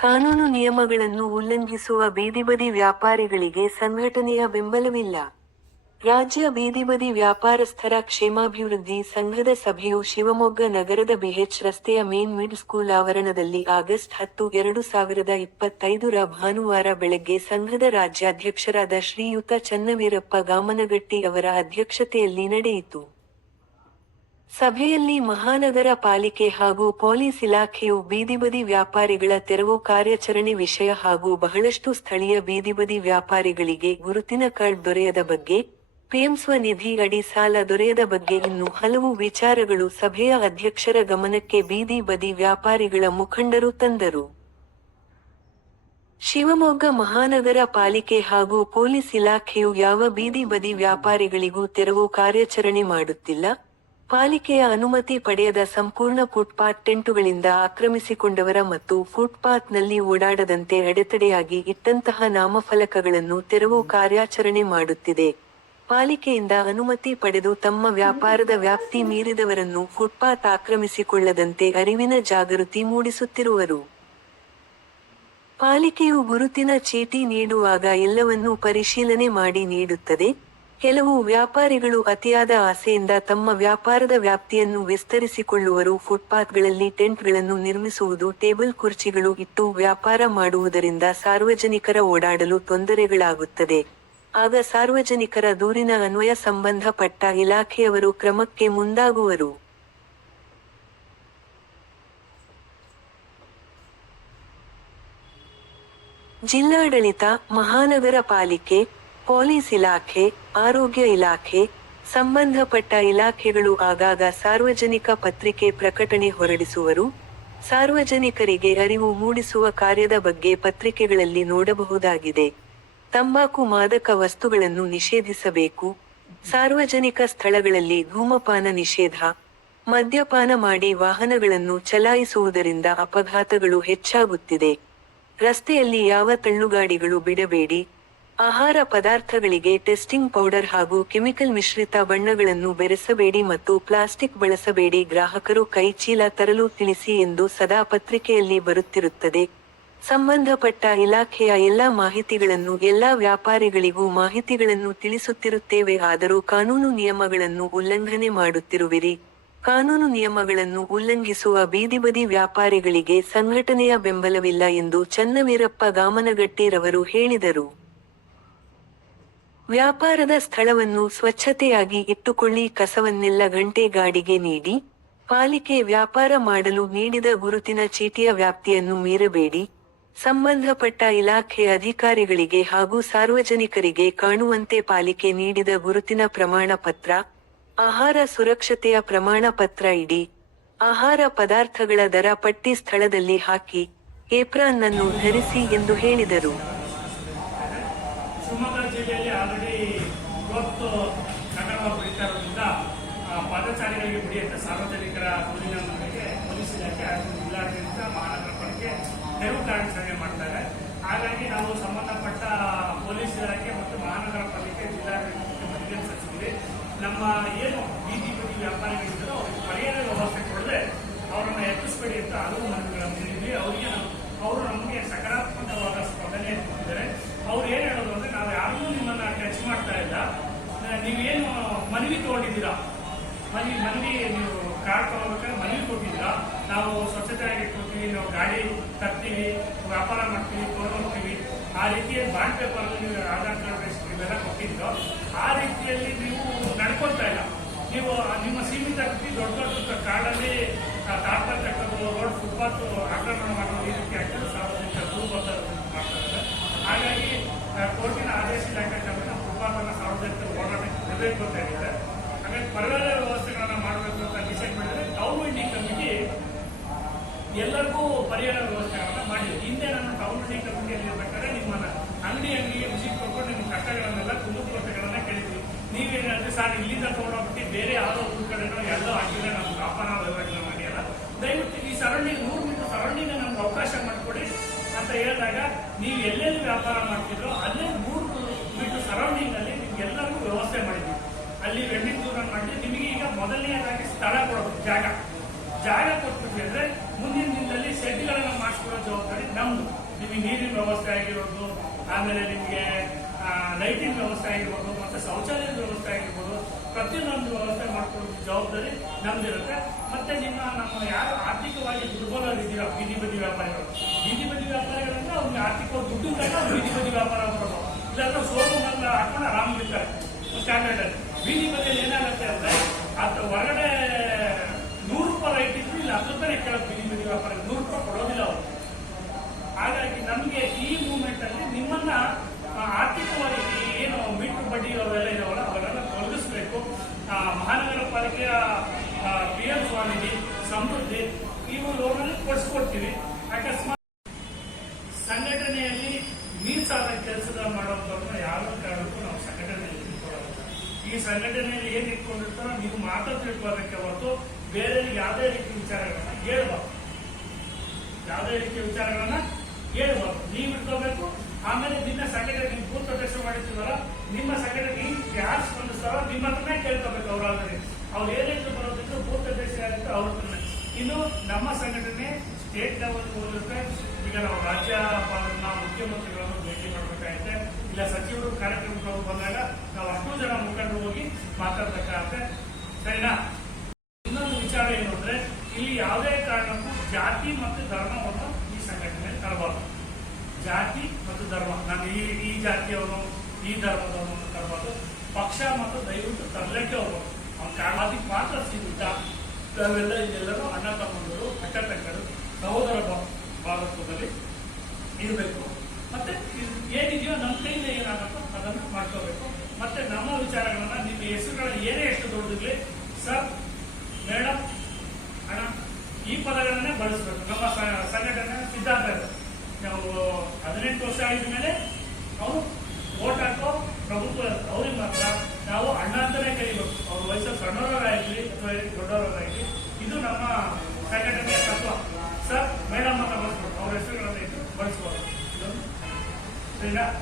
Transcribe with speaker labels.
Speaker 1: ಕಾನೂನು ನಿಯಮಗಳನ್ನು ಉಲ್ಲಂಘಿಸುವ ಬೀದಿಬದಿ ವ್ಯಾಪಾರಿಗಳಿಗೆ ಸಂಘಟನೆಯ ಬೆಂಬಲವಿಲ್ಲ. ರಾಜ್ಯ ಬೀದಿಬದಿ ವ್ಯಾಪಾರಸ್ಥರ ಕ್ಷೇಮಾಭಿವೃದ್ಧಿ ಸಂಘದ ಸಭೆಯು ಶಿವಮೊಗ್ಗ ನಗರದ ಬಿಎಚ್ ರಸ್ತೆಯ ಮೇನ್ ಮಿಡ್ ಸ್ಕೂಲ್ ಆವರಣದಲ್ಲಿ ಆಗಸ್ಟ್ ಹತ್ತು, ಎರಡು ಸಾವಿರದ ಇಪ್ಪತ್ತೈದರ ಭಾನುವಾರ ಬೆಳಗ್ಗೆ ಸಂಘದ ರಾಜ್ಯಾಧ್ಯಕ್ಷರಾದ ಶ್ರೀಯುತ ಚನ್ನವೀರಪ್ಪ, ಗಾಮನಗಟ್ಟಿ ಅವರ ಅಧ್ಯಕ್ಷತೆಯಲ್ಲಿ ನಡೆಯಿತು. ಸಭೆಯಲ್ಲಿ ಮಹಾನಗರ ಪಾಲಿಕೆ ಹಾಗೂ ಪೊಲೀಸ್ ಇಲಾಖೆಯು ಬೀದಿಬದಿ ವ್ಯಾಪಾರಿಗಳ ತೆರವು ಕಾರ್ಯಾಚರಣೆ ವಿಷಯ ಹಾಗೂ ಬಹಳಷ್ಟು ಸ್ಥಳೀಯ ಬೀದಿಬದಿ ವ್ಯಾಪಾರಿಗಳಿಗೆ ಗುರುತಿನ ಕಾರ್ಡ್ ದೊರೆಯದ ಬಗ್ಗೆ ಪಿಎಂ ಸ್ವನಿಧಿ ಅಡಿ ಸಾಲ ದೊರೆಯದ ಬಗ್ಗೆ ಇನ್ನು ಹಲವು ವಿಚಾರಗಳು ಸಭೆಯ ಅಧ್ಯಕ್ಷರ ಗಮನಕ್ಕೆ ಬೀದಿ ಬದಿ ವ್ಯಾಪಾರಿಗಳ ಮುಖಂಡರು ತಂದರು. ಶಿವಮೊಗ್ಗ ಮಹಾನಗರ ಪಾಲಿಕೆ ಹಾಗೂ ಪೊಲೀಸ್ ಇಲಾಖೆಯು ಯಾವ ಬೀದಿ ಬದಿ ವ್ಯಾಪಾರಿಗಳಿಗೂ ತೆರವು ಕಾರ್ಯಾಚರಣೆ ಮಾಡುತ್ತಿಲ್ಲ? ಪಾಲಿಕೆಯ ಅನುಮತಿ ಪಡೆಯದ ಸಂಪೂರ್ಣ ಫುಟ್ಪಾತ್ ಟೆಂಟುಗಳಿಂದ ಆಕ್ರಮಿಸಿಕೊಂಡವರ ಮತ್ತು ಫುಟ್ಪಾತ್ನಲ್ಲಿ ಓಡಾಡದಂತೆ ಅಡೆತಡೆಯಾಗಿ ಇಟ್ಟಂತಹ ನಾಮಫಲಕಗಳನ್ನು ತೆರವು ಕಾರ್ಯಾಚರಣೆ ಮಾಡುತ್ತಿದೆ. ಪಾಲಿಕೆಯಿಂದ ಅನುಮತಿ ಪಡೆದು ತಮ್ಮ ವ್ಯಾಪಾರದ ವ್ಯಾಪ್ತಿ ಮೀರಿದವರನ್ನು ಫುಟ್ಪಾತ್ ಆಕ್ರಮಿಸಿಕೊಳ್ಳದಂತೆ ಅರಿವಿನ ಜಾಗೃತಿ ಮೂಡಿಸುತ್ತಿರುವರು. ಪಾಲಿಕೆಯು ಗುರುತಿನ ಚೀಟಿ ನೀಡುವಾಗ ಎಲ್ಲವನ್ನೂ ಪರಿಶೀಲನೆ ಮಾಡಿ ನೀಡುತ್ತದೆ. ಕೆಲವು ವ್ಯಾಪಾರಿಗಳು ಅತಿಯಾದ ಆಸೆಯಿಂದ ತಮ್ಮ ವ್ಯಾಪಾರದ ವ್ಯಾಪ್ತಿಯನ್ನು ವಿಸ್ತರಿಸಿಕೊಳ್ಳುವರು. ಫುಟ್ಪಾತ್ಗಳಲ್ಲಿ ಟೆಂಟ್ಗಳನ್ನು ನಿರ್ಮಿಸುವುದು, ಟೇಬಲ್ ಕುರ್ಚಿಗಳು ಇಟ್ಟು ವ್ಯಾಪಾರ ಮಾಡುವುದರಿಂದ ಸಾರ್ವಜನಿಕರ ಓಡಾಡಲು ತೊಂದರೆಗಳಾಗುತ್ತದೆ. ಆಗ ಸಾರ್ವಜನಿಕರ ದೂರಿನ ಅನ್ವಯ ಸಂಬಂಧಪಟ್ಟ ಇಲಾಖೆಯವರು ಕ್ರಮಕ್ಕೆ ಮುಂದಾಗುವರು. ಜಿಲ್ಲಾಡಳಿತ ಮಹಾನಗರ ಪಾಲಿಕೆ ಪೊಲೀಸ್ ಇಲಾಖೆ, ಆರೋಗ್ಯ ಇಲಾಖೆ, ಸಂಬಂಧಪಟ್ಟ ಇಲಾಖೆಗಳು ಆಗಾಗ ಸಾರ್ವಜನಿಕ ಪತ್ರಿಕೆ ಪ್ರಕಟಣೆ ಹೊರಡಿಸುವರು. ಸಾರ್ವಜನಿಕರಿಗೆ ಅರಿವು ಮೂಡಿಸುವ ಕಾರ್ಯದ ಬಗ್ಗೆ ಪತ್ರಿಕೆಗಳಲ್ಲಿ ನೋಡಬಹುದಾಗಿದೆ. ತಂಬಾಕು ಮಾದಕ ವಸ್ತುಗಳನ್ನು ನಿಷೇಧಿಸಬೇಕು. ಸಾರ್ವಜನಿಕ ಸ್ಥಳಗಳಲ್ಲಿ ಧೂಮಪಾನ ನಿಷೇಧ. ಮದ್ಯಪಾನ ಮಾಡಿ ವಾಹನಗಳನ್ನು ಚಲಾಯಿಸುವುದರಿಂದ ಅಪಘಾತಗಳು ಹೆಚ್ಚಾಗುತ್ತಿದೆ. ರಸ್ತೆಯಲ್ಲಿ ಯಾವ ತಳ್ಳುಗಾಡಿಗಳು ಬಿಡಬೇಡಿ. ಆಹಾರ ಪದಾರ್ಥಗಳಿಗೆ ಟೆಸ್ಟಿಂಗ್ ಪೌಡರ್ ಹಾಗೂ ಕೆಮಿಕಲ್ ಮಿಶ್ರಿತ ಬಣ್ಣಗಳನ್ನು ಬೆರೆಸಬೇಡಿ ಮತ್ತು ಪ್ಲಾಸ್ಟಿಕ್ ಬಳಸಬೇಡಿ. ಗ್ರಾಹಕರು ಕೈಚೀಲ ತರಲು ತಿಳಿಸಿ ಎಂದು ಸದಾ ಪತ್ರಿಕೆಯಲ್ಲಿ ಬರುತ್ತಿರುತ್ತದೆ. ಸಂಬಂಧಪಟ್ಟ ಇಲಾಖೆಯ ಎಲ್ಲಾ ಮಾಹಿತಿಗಳನ್ನು ಎಲ್ಲಾ ವ್ಯಾಪಾರಿಗಳಿಗೂ ಮಾಹಿತಿಗಳನ್ನು ತಿಳಿಸುತ್ತಿರುತ್ತೇವೆ. ಆದರೂ ಕಾನೂನು ನಿಯಮಗಳನ್ನು ಉಲ್ಲಂಘನೆ ಮಾಡುತ್ತಿರುವಿರಿ. ಕಾನೂನು ನಿಯಮಗಳನ್ನು ಉಲ್ಲಂಘಿಸುವ ಬೀದಿಬದಿ ವ್ಯಾಪಾರಿಗಳಿಗೆ ಸಂಘಟನೆಯ ಬೆಂಬಲವಿಲ್ಲ ಎಂದು ಚನ್ನವೀರಪ್ಪ ಗಾಮನಗಟ್ಟಿರವರು ಹೇಳಿದರು. ವ್ಯಾಪಾರದ ಸ್ಥಳವನ್ನು ಸ್ವಚ್ಛತೆಯಾಗಿ ಇಟ್ಟುಕೊಳ್ಳಿ, ಕಸವನ್ನೆಲ್ಲ ಗಂಟೆ ಗಾಡಿಗೆ ನೀಡಿ, ಪಾಲಿಕೆ ವ್ಯಾಪಾರ ಮಾಡಲು ನೀಡಿದ ಗುರುತಿನ ಚೀಟಿಯ ವ್ಯಾಪ್ತಿಯನ್ನು ಮೀರಬೇಡಿ. ಸಂಬಂಧಪಟ್ಟ ಇಲಾಖೆ ಅಧಿಕಾರಿಗಳಿಗೆ ಹಾಗೂ ಸಾರ್ವಜನಿಕರಿಗೆ ಕಾಣುವಂತೆ ಪಾಲಿಕೆ ನೀಡಿದ ಗುರುತಿನ ಪ್ರಮಾಣ ಪತ್ರ, ಆಹಾರ ಸುರಕ್ಷತೆಯ ಪ್ರಮಾಣ ಪತ್ರ ಇಡಿ. ಆಹಾರ ಪದಾರ್ಥಗಳ ದರ ಪಟ್ಟಿ ಸ್ಥಳದಲ್ಲಿ ಹಾಕಿ, ಏಪ್ರಾನ್ ಅನ್ನು ಧರಿಸಿ ಎಂದು ಹೇಳಿದರು.
Speaker 2: ಜಿಲ್ಲೆಯಲ್ಲಿ ಆಲ್ರೆಡಿ ಇವತ್ತು ಕನ್ನಡ ಬೆಳೀತಾ ಇರೋದ್ರಿಂದ ಪಾದಚಾರಿಗಳಿಗೆ ಬಿಡಿಯುತ್ತೆ ಸಾರ್ವಜನಿಕರ ದೂರಿನ ಮನೆಗೆ ಪೊಲೀಸ್ ಇಲಾಖೆ ಹಾಗೂ ಜಿಲ್ಲಾಡಳಿತ ಮಹಾನಗರ ಪಾಲಿಕೆ ತೆರವು ಕಾರ್ಯಾಚರಣೆ ಮಾಡ್ತಾರೆ. ಹಾಗಾಗಿ ನಾವು ಸಂಬಂಧಪಟ್ಟ ಪೊಲೀಸ್ ಇಲಾಖೆ ಮತ್ತು ಮಹಾನಗರ ಪಾಲಿಕೆ ಜಿಲ್ಲಾಡಳಿತಕ್ಕೆ ಮನವಿಯನ್ನು ಸಲ್ಲಿಸಿದ್ವಿ ನಮ್ಮ ಏನು ಬೀದಿ ಬದಿ ವ್ಯಾಪಾರಿಗಳಿದ್ದರೂ ಅವ್ರಿಗೆ ಪರಿಹಾರ ವ್ಯವಸ್ಥೆ ಕೊಡದೆ ಅವರನ್ನು ಎತ್ತಿಸಬೇಡಿ ಅಂತ ಹಲವು ಮನವಿಗಳನ್ನು ನೀಡಿದ್ವಿ. ಅವರಿಗೆ ನಾವು- ಅವರು ನಮಗೆ ಸಕಾರಾತ್ಮಕವಾದ ಸ್ಪಂದನೆ ಕೊಟ್ಟಿದ್ದಾರೆ. ಅವ್ರು ಏನ್ ಹೇಳೋದು ಅಂದ್ರೆ, ನಾವು ಯಾರಿಗೂ ನಿಮ್ಮನ್ನ ಟಚ್ ಮಾಡ್ತಾ ಇಲ್ಲ. ನೀವೇನು ಮನವಿ ತಗೊಂಡಿದ್ದೀರಾ? ಮನವಿ ಮನವಿ ನೀವು ಕಾರ್ಡ್ ತಗೋಬೇಕಾದ್ರೆ ಮನವಿ ಕೊಟ್ಟಿದ್ದೀರಾ? ನಾವು ಸ್ವಚ್ಛತೆಯಾಗಿ ಇಟ್ಕೊತೀವಿ, ನಾವು ಗಾಡಿ ತರ್ತೀವಿ, ವ್ಯಾಪಾರ ಮಾಡ್ತೀವಿ ಕೊಂಡೋಗ್ತೀವಿ ಆ ರೀತಿಯ ಬಾಂಡ್ ಪೇಪರ್ ನೀವು ಆಧಾರ್ ಕಾರ್ಡ್ ಇವೆಲ್ಲ ಕೊಟ್ಟಿದ್ದು, ಆ ರೀತಿಯಲ್ಲಿ ನೀವು ನಡ್ಕೊಳ್ತಾ ಇಲ್ಲ. ನೀವು ನಿಮ್ಮ ಸೀಮಿತ ದೊಡ್ಡ ದೊಡ್ಡ ಕಾರ್ಡಲ್ಲಿ ಫುಟ್ಪಾತ್ ಆಕ್ರಮಣ ಮಾಡುವ ಈ ರೀತಿ ಆಗ್ತದೆ ಸಾರ್ವಜನಿಕ ದೂರು ಮಾಡ್ತಾ ಇದ್ದಾರೆ ಹಾಗಾಗಿ ಕೋರ್ಟಿನ ಆದೇಶ ಲೆಕ್ಕಾಚಾರ ಫುಟ್ಪಾತ್ ಅನ್ನ ಸಾರ್ವಜನಿಕರು ಓಡಾಡಕ್ಕೆ ಬಿಡಬೇಕು ಅಂತ ಹೇಳಿದ್ದಾರೆ. ಹಾಗಾಗಿ ಪರಿಹಾರ ವ್ಯವಸ್ಥೆಗಳನ್ನ ಮಾಡಬೇಕು ಅಂತ ಡಿಸೈಡ್ ಮಾಡಿದ್ರೆ ವೆಂಡಿಂಗ್ ಕಮಿಟಿ ಎಲ್ಲರಿಗೂ ಪರಿಹಾರ ವ್ಯವಸ್ಥೆಗಳನ್ನ ಮಾಡಿದೆ. ಹಿಂದೆ ನಾನು ವೆಂಡಿಂಗ್ ಕಮಿಟಿಯಲ್ಲಿ ಇರ್ಬೇಕಾದ್ರೆ ನಿಮ್ಮನ್ನ ಅಂಗಡಿ ಅಂಗಡಿಗೆ ವಿಸಿಟ್ ಕೊಟ್ಕೊಂಡು ನಿಮ್ಮ ಕಷ್ಟಗಳನ್ನೆಲ್ಲ ಕುಂದುಕೊರತೆಗಳನ್ನ ಕೇಳಿದ್ವಿ. ನೀವೇನಂದ್ರೆ ಸರ್, ಇಲ್ಲಿಂದ ತಗೊಂಡೋಗ್ಬಿಟ್ಟು ಬೇರೆ ಯಾವ್ದೋ ವ್ಯಾಪಾರ ಮಾಡ್ತಿದ್ರು. ಅಲ್ಲೇ ಮೂರು ಮೀಟರ್ ಸರೌಂಡಿಂಗ್ ಅಲ್ಲಿ ನಿಮ್ಗೆ ಎಲ್ಲರಿಗೂ ವ್ಯವಸ್ಥೆ ಮಾಡಿದ್ವಿ. ಅಲ್ಲಿ ವೆಂಡಿಂಗ್ ದೂರ ಮಾಡಿ ನಿಮಗೆ ಈಗ ಮೊದಲನೇದಾಗಿ ಸ್ಥಳ ಕೊಡೋದು, ಜಾಗ. ಜಾಗ ಕೊಟ್ಬಿಟ್ವಿ ಅಂದ್ರೆ ಮುಂದಿನ ದಿನದಲ್ಲಿ ಶೆಡ್ಗಳನ್ನು ಮಾಡಿಸ್ಕೊಳ್ಳೋ ಜವಾಬ್ದಾರಿ ನಮ್ದು. ನಿಮಗೆ ನೀರಿನ ವ್ಯವಸ್ಥೆ ಆಗಿರೋದು, ಆಮೇಲೆ ನಿಮಗೆ ಲೈಟಿಂಗ್ ವ್ಯವಸ್ಥೆ ಆಗಿರ್ಬೋದು, ಮತ್ತೆ ಶೌಚಾಲಯದ ವ್ಯವಸ್ಥೆ ಆಗಿರ್ಬೋದು, ಪ್ರತಿಯೊಂದು ವ್ಯವಸ್ಥೆ ಮಾಡ್ಕೊಳ್ಳೋ ಜವಾಬ್ದಾರಿ ನಮ್ದಿರುತ್ತೆ. ಮತ್ತೆ ನಿಮ್ಮ ನಮ್ಮ ಯಾರು ಆರ್ಥಿಕವಾಗಿ ದುರ್ಬಲರಿದ್ದೀರಾ, ಬೀದಿ ಬದಿ ವ್ಯಾಪಾರಿಗಳು, ಬೀದಿ ಬದಿ ದುಡ್ಡು ಇದ್ದಾಗ ಅವ್ರು ಬೀದಿ ಬದಿ ವ್ಯಾಪಾರ ಮಾಡೋದು ಇಲ್ಲಾಂದ್ರೆ ಶೋರೂಮ್ ಎಲ್ಲ ಹಾಕೊಂಡು ಆರಾಮಾಗಿರ್ತಾರೆ ಸ್ಟ್ಯಾಂಡರ್ಡ್ ಅಲ್ಲಿ. ಬೀದಿ ಬದಿಯಲ್ಲಿ ಏನಾಗುತ್ತೆ ಅಂದ್ರೆ ಅದು ಹೊರಗಡೆ ನೂರು ರೂಪಾಯಿ ರೈಟ್ ಇದ್ರು ಇಲ್ಲ ಹತ್ತು ರೂಪಾಯಿ ಕೇಳೋದು ಬೀದಿ ಬದಿ ವ್ಯಾಪಾರ. ನೂರು ರೂಪಾಯಿ ಕೊಡೋದಿಲ್ಲ ಅವರು. ಹಾಗಾಗಿ ನಮಗೆ ಈ ಮೂವ್ಮೆಂಟ್ ಅಲ್ಲಿ ನಿಮ್ಮನ್ನ ಆರ್ಥಿಕವಾಗಿ ಏನು ಮೀಟರ್ ಬಡ್ಡಿ ಅವೆಲ್ಲ ಇದಾವಲ್ಲ, ಅವರೆಲ್ಲ ತೊಲಗಿಸ್ಬೇಕು. ಮಹಾನಗರ ಪಾಲಿಕೆಯ ಪಿ ಎಂ ಸ್ವಾನಿಧಿ ಸಮೃದ್ಧಿ ಇವು ಲೋನಲ್ಲಿ ಕೊಡಿಸ್ಕೊಡ್ತೀವಿ ಅಕಸ್ಮಾತ್ ಸಂಘಟನೆಯಲ್ಲಿ ಮೀಸಾದ ಕೆಲಸದ ಮಾಡೋದನ್ನ ಯಾವ ಕಾರಣಕ್ಕೂ ನಾವು ಸಂಘಟನೆಯಲ್ಲಿ ಇಟ್ಕೊಳ್ಳೋದಿಲ್ಲ ಈ ಸಂಘಟನೆಯಲ್ಲಿ ಏನ್ ಇಟ್ಕೊಂಡಿರ್ತಾರೋ ನೀವು ಮಾತ್ರ ತಿಳ್ಕೊಳ್ಳೋದಕ್ಕೆ ಹೊರತು ಬೇರೆ ಯಾವುದೇ ರೀತಿ ವಿಚಾರಗಳನ್ನ ಹೇಳ್ಬಾರ್ದು. ಯಾವುದೇ ರೀತಿಯ ವಿಚಾರಗಳನ್ನ ಹೇಳ್ಬಾರ್ದು. ನೀವು ಇಟ್ಕೋಬೇಕು, ಆಮೇಲೆ ನಿನ್ನ ಸಂಘಟನೆ ನೀವು ಬೂತ್ ಅಧ್ಯಕ್ಷ ಮಾಡಿರ್ತೀವಲ್ಲ, ನಿಮ್ಮ ಸಂಘಟನೆ ಯಾರು ಸ್ಪಂದಿಸ್ತಾರೋ ನಿಮ್ಮ ಹತ್ರನೇ ಕೇಳ್ಕೋಬೇಕು ಅವ್ರ ಆಲ್ರೆಡಿ. ಅವ್ರು ಏನೇನು ಬರೋದಿದ್ರು ಭೂತ್ ಅಧ್ಯಕ್ಷ ಯಾರಿತ್ತು ಅವ್ರ ಹತ್ರನೇ. ಇನ್ನು ನಮ್ಮ ಸಂಘಟನೆ ಸ್ಟೇಟ್ ಲೆವೆಲ್ ಹೋಗಿರುತ್ತೆ ಈಗ ನಾವು ರಾಜ್ಯಪಾಲರನ್ನ ಮುಖ್ಯಮಂತ್ರಿಗಳನ್ನು ಭೇಟಿ ಮಾಡಬೇಕಾಗುತ್ತೆ. ಇಲ್ಲ, ಸಚಿವರು ಕಾರ್ಯಕ್ರಮಗಳು ಬಂದಾಗ ನಾವು ಅಷ್ಟು ಜನ ಮುಖಂಡರು ಹೋಗಿ ಮಾತಾಡ್ಬೇಕಾಗತ್ತೆ ಸರಿನಾ? ಇನ್ನೊಂದು ವಿಚಾರ ಏನು ಅಂದ್ರೆ, ಇಲ್ಲಿ ಯಾವುದೇ ಕಾರಣಕ್ಕೂ ಜಾತಿ ಮತ್ತು ಧರ್ಮವನ್ನು ಈ ಸಂಘಟನೆ ತರಬಾರ್ದು. ಜಾತಿ ಮತ್ತು ಧರ್ಮ. ನಾನು ಈ ಈ ಜಾತಿಯವನು ಈ ಧರ್ಮದವನು ಅಂತ ತರಬಾರ್ದು. ಪಕ್ಷ ಮತ್ತು ದಯವಿಟ್ಟು ತರಲಿಕ್ಕೆ ಹೋಗ್ಬೋದು ಅವ್ನ ಕಾರಣಕ್ಕೆ ಮಾತ್ರ ಸೀಮಿತ. ನಾವೆಲ್ಲ ಇಲ್ಲೆಲ್ಲರೂ ಅಣ್ಣ ತಮ್ಮಂದರು, ಅಕ್ಕ ತಂಗರು, ಸಹೋದರ ಭಾರತದಲ್ಲಿ ಇರಬೇಕು. ಮತ್ತೆ ಏನಿದೆಯೋ ನಮ್ಮ ಕೈಯಿಂದ ಏನಾಗುತ್ತೋ ಅದನ್ನು ಮಾಡ್ಕೋಬೇಕು. ಮತ್ತೆ ನಮ್ಮ ವಿಚಾರಗಳನ್ನ ನಿಮ್ಮ ಹೆಸರುಗಳ ಏನೇ ಎಷ್ಟು ದೊಡ್ಡದಿರಲಿ ಸರ್ ಮೇಡಮ್ ಅಣ್ಣ ಈ ಪದಗಳನ್ನೇ ಬಳಸಬೇಕು ನಮ್ಮ ಸ- ಸಂಘಟನೆ ಸಿದ್ಧಾಂತ ಇದೆ ನಾವು ಹದಿನೆಂಟು ವರ್ಷ ಆಗಿದ ಮೇಲೆ ಅವರು ಓಟ್ ಹಾಕೋ ಪ್ರಭುತ್ವ ಅವ್ರಿಗೆ ಮಾತ್ರ ನಾವು ಅಣ್ಣ ಅಂತಾನೆ ಕರಿಬೇಕು ಅವ್ರ ವಯಸ್ಸು ಸಣ್ಣವರಾಗಲಿ ಅಥವಾ ದೊಡ್ಡವರಾಗಲಿ ಇದು ನಮ್ಮ ಸಂಘಟನೆಯ ತತ್ವ ಸರ್ ಮೇಡಮ್